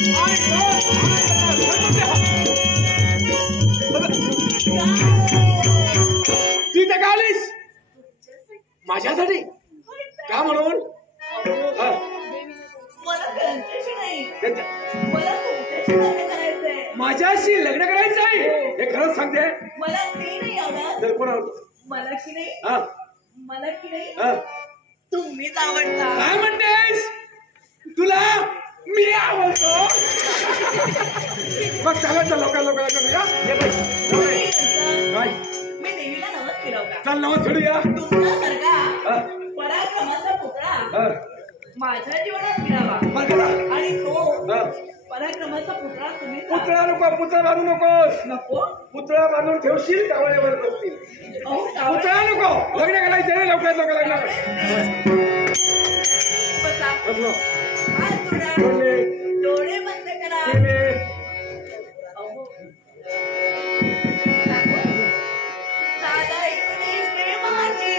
तू इथे का आलीस? माझ्यासाठी का म्हणून? माझ्याशी लग्न करायचं आहे हे खरंच सांगते. मला ते नाही आवडत. तर कोण आवडत? मला की नाही. मला की नाही तुम्हीच आवडता. काय म्हणतेस? तुला मी आवडतो? मग चालत लोकांना मी देवीला नवस केला होता. चल नवस खेळूया. तुमच्यासारखा पराक्रमाचा पुतळा माझ्या जीवनात मिळावा आणि तो पराक्रमाचा पुतळा तुम्ही. पुतळा नको, पुतळा बांधू नकोस. नको. पुतळा बांधून ठेवशील टावळ्यावर बसतील. पुतळा नको. लग्न करायचं आहे लवकरात लवकर लग्न. डोळे बंद करा. साधा एकूण प्रेमाची